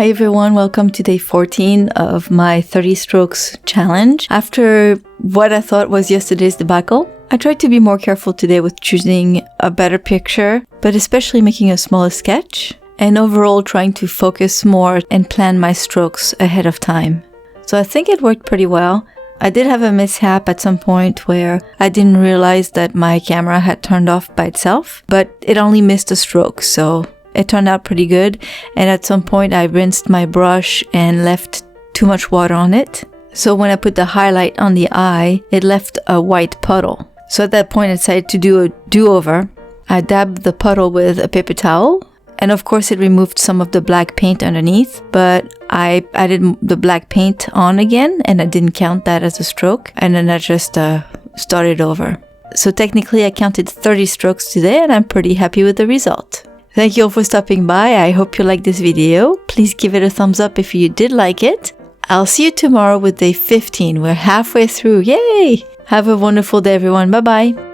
Hi everyone, welcome to day 14 of my 30 strokes challenge. After what I thought was yesterday's debacle, I tried to be more careful today with choosing a better picture, but especially making a smaller sketch, and overall trying to focus more and plan my strokes ahead of time. So I think it worked pretty well. I did have a mishap at some point where I didn't realize that my camera had turned off by itself, but it only missed a stroke, so it turned out pretty good. And at some point I rinsed my brush and left too much water on it. So when I put the highlight on the eye, it left a white puddle. So at that point I decided to do a do-over. I dabbed the puddle with a paper towel, and of course it removed some of the black paint underneath, but I added the black paint on again and I didn't count that as a stroke, and then I just started over. So technically I counted 30 strokes today and I'm pretty happy with the result. Thank you all for stopping by. I hope you liked this video. Please give it a thumbs up if you did like it. I'll see you tomorrow with day 15. We're halfway through. Yay! Have a wonderful day, everyone. Bye-bye.